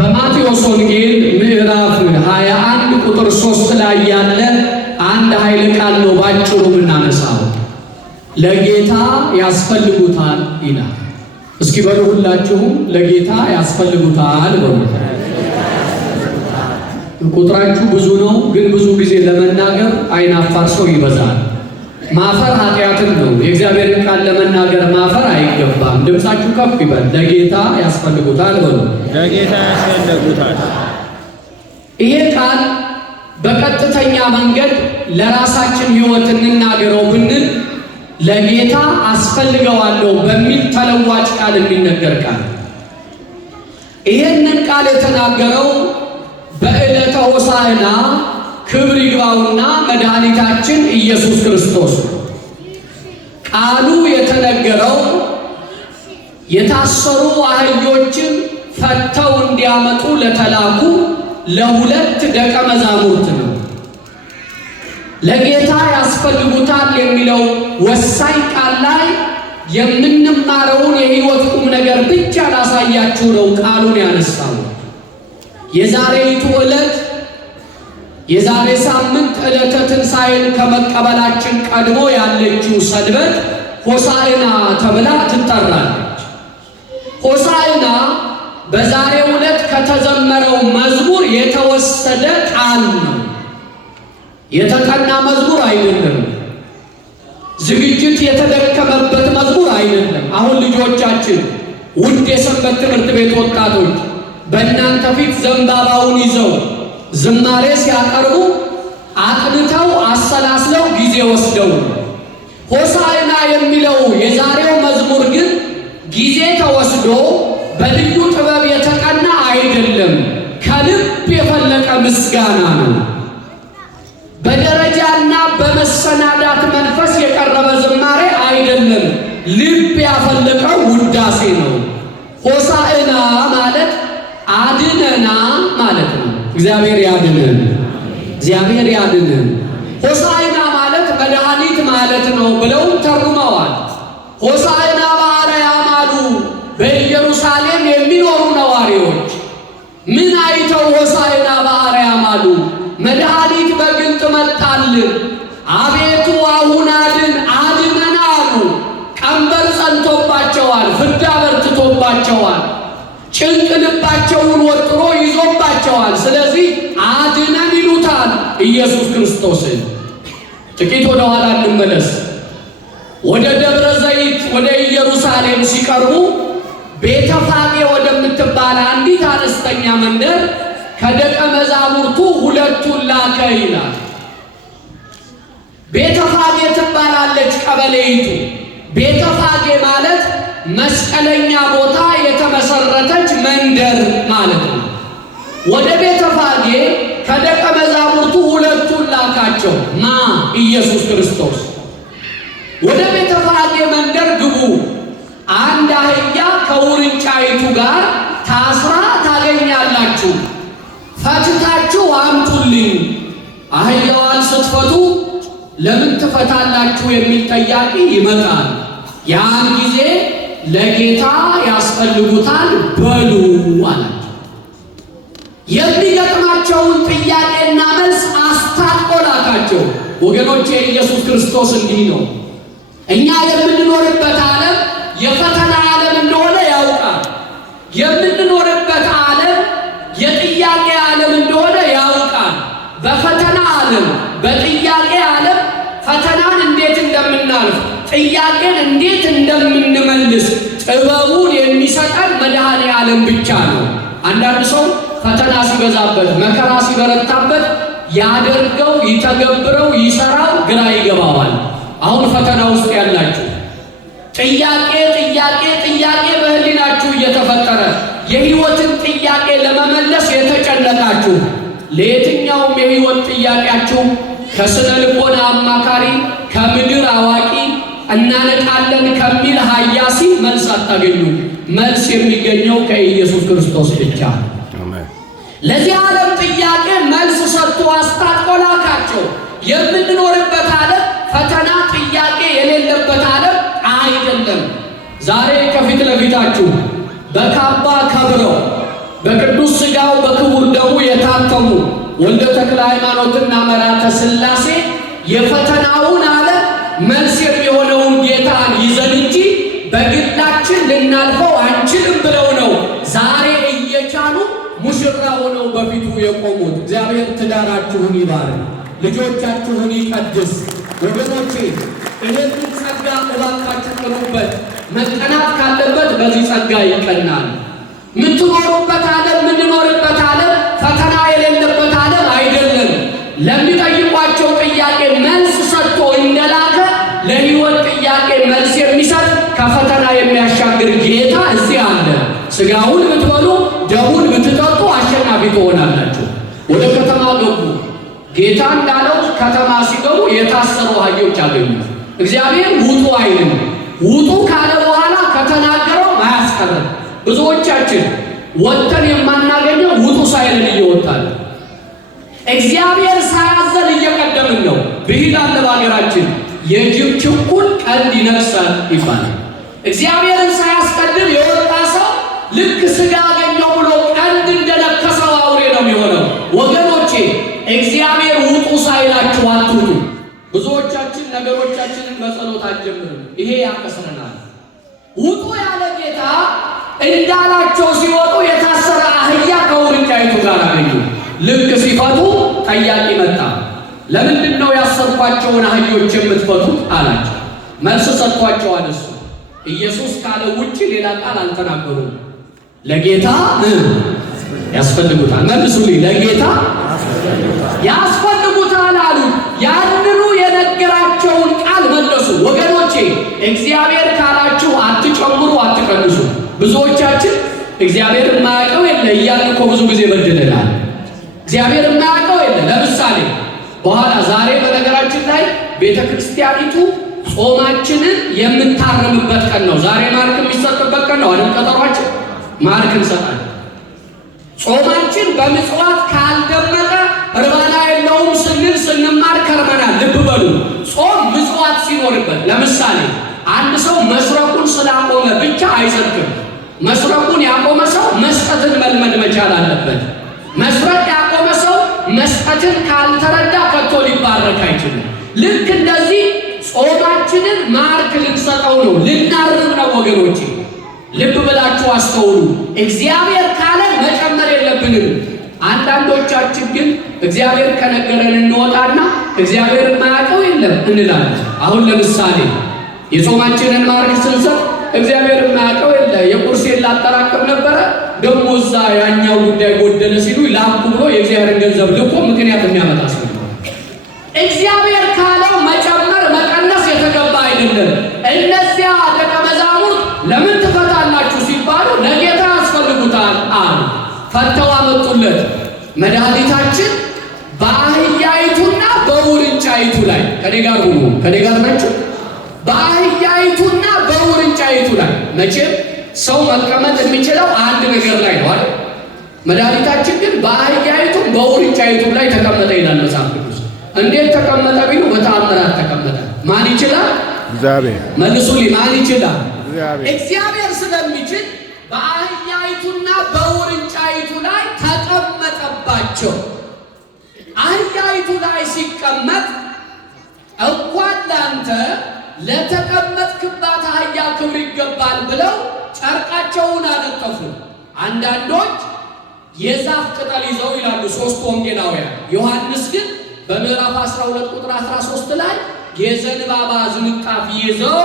በማቴዎስ ወንጌል ምዕራፍ 21 ቁጥር 3 ላይ ያለ አንድ ኃይለ ቃል ነው ባጭሩ የምናነሳው። ለጌታ ያስፈልጉታል ይላል። እስኪ በሉ ሁላችሁም ለጌታ ያስፈልጉታል በሉ። ቁጥራችሁ ብዙ ነው፣ ግን ብዙ ጊዜ ለመናገር አይናፋር ሰው ይበዛል። ማፈር ኃጢአትን ነው። የእግዚአብሔርን ቃል ለመናገር ማፈር አይገባም። ድምፃችሁ ከፍ ይበል። ለጌታ ያስፈልጉታል በሉ። ለጌታ ያስፈልጉታል። ይሄ ቃል በቀጥተኛ መንገድ ለራሳችን ሕይወት እንናገረው ብንል ለጌታ አስፈልገዋለሁ በሚል ተለዋጭ ቃል የሚነገር ቃል። ይሄንን ቃል የተናገረው በዕለተ ሆሳዕና ክብር ይግባውና መድኃኒታችን ኢየሱስ ክርስቶስ ነው። ቃሉ የተነገረው የታሰሩ አህዮችን ፈተው እንዲያመጡ ለተላኩ ለሁለት ደቀ መዛሙርት ነው። ለጌታ ያስፈልጉታል የሚለው ወሳኝ ቃል ላይ የምንማረውን የሕይወት ቁም ነገር ብቻ ላሳያችሁ ነው ቃሉን ያነሳው። የዛሬቱ ዕለት የዛሬ ሳምንት ዕለተ ትንሣኤን ከመቀበላችን ቀድሞ ያለችው ሰንበት ሆሳዕና ተብላ ትጠራለች። ሆሳዕና በዛሬው ዕለት ከተዘመረው መዝሙር የተወሰደ ቃል ነው። የተጠና መዝሙር አይደለም። ዝግጅት የተደከመበት መዝሙር አይደለም። አሁን ልጆቻችን ውድ የሰንበት ትምህርት ቤት ወጣቶች በእናንተ ፊት ዘንባባውን ይዘው ዝማሬ ሲያቀርቡ አጥንተው አሰላስለው ጊዜ ወስደው። ሆሳዕና የሚለው የዛሬው መዝሙር ግን ጊዜ ተወስዶ በልዩ ጥበብ የተቀና አይደለም። ከልብ የፈለቀ ምስጋና ነው። በደረጃና በመሰናዳት መንፈስ የቀረበ ዝማሬ አይደለም። ልብ ያፈለቀው ውዳሴ ነው። ሆሳዕና ማለት አድነና ማለት ነው። እግዚአብሔር ያድነን፣ እግዚአብሔር ያድነን። ሆሳዕና ማለት መድኃኒት ማለት ነው ብለው ተርጉመዋል። ሆሳዕና በአርያም አሉ በኢየሩሳሌም የሚኖሩ ነዋሪዎች ምን አይተው ሆሳዕና በአርያም አሉ? መድኃኒት በግልጥ መጣልን፣ አቤቱ አሁን አድን አድነን አሉ። ቀንበር ጸንቶባቸዋል፣ ፍዳ በርትቶባቸዋል፣ ጭንቅ ልባቸውን ወጥሮ ይዞባቸዋል። ስለዚህ አድነን ይሉታል ኢየሱስ ክርስቶስን። ጥቂት ወደ ኋላ እንመለስ። ወደ ደብረ ዘይት ወደ ኢየሩሳሌም ሲቀርቡ ቤተፋጌ ወደምትባል አንዲት አነስተኛ መንደር ከደቀ መዛሙርቱ ሁለቱን ላከ ይላል። ቤተፋጌ ትባላለች ቀበሌይቱ። ቤተፋጌ ማለት መስቀለኛ ቦታ የተመሰረተች መንደር ማለት ነው። ወደ ቤተፋጌ ከደቀ መዛሙርቱ ሁለቱን ላካቸው። ማ ኢየሱስ ክርስቶስ። ወደ ቤተፋጌ መንደር ግቡ፣ አንድ አህያ ከውርንጫይቱ ጋር ታስራ ታገኛላችሁ፣ ፈትታችሁ አምጡልኝ። አህያዋን ስትፈቱ ለምን ትፈታላችሁ የሚል ጠያቂ ይመጣል። ያን ጊዜ ለጌታ ያስፈልጉታል በሉ አላቸው። የሚገጥማቸውን ጥያቄና መልስ አስታጥቆ ላካቸው። ወገኖች የኢየሱስ ክርስቶስ እንዲህ ነው። እኛ የምንኖርበት ዓለም የፈተና ዓለም እንደሆነ ያውቃል። የምንኖርበት ዓለም የጥያቄ ዓለም እንደሆነ ያውቃል። በፈተና ዓለም በጥያቄ ዓለም ፈተናን እንዴት እንደምናልፍ ጥያቄን እንዴት እንደምንመልስ ጥበቡን የሚሰጠን መድኃኔ ዓለም ብቻ ነው። አንዳንድ ሰው ፈተና ሲበዛበት መከራ ሲበረታበት ያደርገው ይተገብረው ይሰራው ግራ ይገባዋል። አሁን ፈተና ውስጥ ያላችሁ ጥያቄ ጥያቄ ጥያቄ በህሊናችሁ እየተፈጠረ የህይወትን ጥያቄ ለመመለስ የተጨነቃችሁ ለየትኛውም የህይወት ጥያቄያችሁ ከስነ ልቦና አማካሪ ከምድር አዋቂ እናነቃለን ከሚል ሀያሲ መልስ አታገኙ። መልስ የሚገኘው ከኢየሱስ ክርስቶስ ብቻ። ለዚህ ዓለም ጥያቄ መልስ ሰጥቶ አስታጥቆ ላካቸው። የምንኖርበት ዓለም ፈተና ጥያቄ የሌለበት ዓለም አይደለም። ዛሬ ከፊት ለፊታችሁ በካባ ከብረው በቅዱስ ሥጋው በክቡር ደሙ የታተሙ ወልደ ተክለ ሃይማኖትና መራተ ሥላሴ የፈተናውን ዓለም መልስ የሚሆነውን ጌታን ይዘን እንጂ በግላችን ልናልፈው አንችልም ብለው ነው ዛሬ እየቻሉ ሙሽራ ሆነው በፊቱ የቆሙት። እግዚአብሔር ትዳራችሁን ይባርክ፣ ልጆቻችሁን ይቀድስ። ወገኖቼ ይህንን ጸጋ እባካችሁ ቅሩበት። መቀናት ካለበት በዚህ ጸጋ ይቀናል። ምትኖሩበት ዓለም ምንኖርበት ዓለም ፈተና የሌለበት ዓለም አይደለም። ለሚጠይቋቸው ጥያቄ መልስ ሰጥቶ እንደላከ ለሕይወት ጥያቄ መልስ የሚሰጥ ከፈተና የሚያሻግር ጌታ እዚህ አለ። ሥጋውን ብትበሉ ደሙን ብትጠጡ አሸናፊ ትሆናላችሁ። ወደ ከተማ ገቡ። ጌታ እንዳለው ከተማ ሲገቡ የታሰሩ አህዮች አገኙ። እግዚአብሔር ውጡ አይልም። ውጡ ካለ በኋላ ከተናገረው አያስቀርም። ብዙዎቻችን ወጥተን የማናገኘው ውጡ ሳይለን እየወጣን እግዚአብሔር ሳያዘን እየቀደምን ነው። ብሂል አለ በሀገራችን፣ የጅብ ችኩል ቀንድ ይነክሳል ይባላል። እግዚአብሔርን ሳያስቀድም የወጣ ሰው ልክ ሥጋ አገኘው ብሎ ቀንድ እንደነከሰው አውሬ ነው የሚሆነው። ወገኖቼ እግዚአብሔር ውጡ ሳይላችሁ አትውጡ። ብዙዎቻችን ነገሮቻችንን በጸሎት አንጀምርም። ይሄ ያከስረናል። ውጡ ያለ ጌታ እንዳላቸው ሲወጡ የታሰረ አህያ ከውርንጫይቱ ጋር አገኙ። ልክ ሲፈቱ ጠያቂ መጣ። ለምንድን ነው ያሰርኳቸውን አህዮች የምትፈቱት አላቸው። መልስ ሰጥቷቸዋል። እሱ ኢየሱስ ካለ ውጭ ሌላ ቃል አልተናገሩም። ለጌታ ያስፈልጉታል። መልሱልኝ። ለጌታ ያስፈልጉታል አሉ። ያንኑ የነገራቸውን ቃል መለሱ። ወገኖቼ እግዚአብሔር ካላችሁ አትጨምሩ፣ አትቀንሱ። ብዙዎቻችን እግዚአብሔር የማያውቀው የለ እያልን እኮ ብዙ ጊዜ በድለናል። እግዚአብሔር የማያውቀው የለ። ለምሳሌ በኋላ ዛሬ በነገራችን ላይ ቤተ ክርስቲያኒቱ ጾማችንን የምታረምበት ቀን ነው። ዛሬ ማርክ የሚሰጥበት ቀን ነው አይደል? ቀጠሯችን ማርክ እንሰጣለን። ጾማችን በምጽዋት ካልደመቀ እርባና የለውም ስንል ስንማር ከርመናል። ልብ በሉ። ጾም ምጽዋት ሲኖርበት፣ ለምሳሌ አንድ ሰው መስረቁን ስላቆመ ብቻ አይሰጥም። መስረቁን ያቆመ ሰው መስጠትን መልመድ መቻል አለበት። መስረቅ ያቆመ ሰው መስጠትን ካልተረዳ ከቶ ሊባረክ አይችልም። ልክ እንደዚህ ጾማችንን ማርክ ልንሰጠው ነው፣ ልናርም ነው። ወገኖቼ ልብ ብላችሁ አስተውሉ። እግዚአብሔር ካለ መጨመር የለብንም። አንዳንዶቻችን ግን እግዚአብሔር ከነገረን እንወጣና እግዚአብሔር የማያውቀው የለም እንላለን። አሁን ለምሳሌ የጾማችንን ማርክ ስንሰጥ እግዚአብሔር የማያውቀው የለ የቁርሴን ላጠራቅም ነበረ ደግሞ እዛ ያኛው ጉዳይ ጎደለ ሲሉ ላኩ ብሎ የእግዚአብሔርን ገንዘብ ልኮ ምክንያት የሚያመጣ ሰው እግዚአብሔር ካለው መጨመር መቀነስ የተገባ አይደለም። እነዚያ ደቀ መዛሙርት ለምን ትፈታላችሁ ሲባሉ ለጌታ ያስፈልጉታል አሉ። ፈተው አመጡለት። መድኃኒታችን በአህያይቱና በውርንጫይቱ ላይ ከኔ ጋር ሁኑ። ከኔ ጋር ናችሁ? በአህያይቱና በውርንጫይቱ ላይ መቼም ሰው መቀመጥ የሚችለው አንድ ነገር ላይ ነው አይደል? መድኃኒታችን ግን በአህያይቱም በውርንጫይቱም ላይ ተቀመጠ ይላል መጽሐፍ ቅዱስ። እንዴት ተቀመጠ ቢሉ በተአምራት ተቀመጠ። ማን ይችላል? እግዚአብሔር። መልሱልኝ። ማን ይችላል? እግዚአብሔር ስለሚችል በአህያይቱና በውርንጫይቱ ላይ ተቀመጠባቸው። አህያይቱ ላይ ሲቀመጥ እንኳን ላንተ ለተቀመጥክባት አህያ ክብር ይገባል ብለው ጨርቃቸውን አነጠፉ። አንዳንዶች የዛፍ ቅጠል ይዘው ይላሉ ሶስት ወንጌላውያን። ዮሐንስ ግን በምዕራፍ 12 ቁጥር 13 ላይ የዘንባባ ዝንጣፊ ይዘው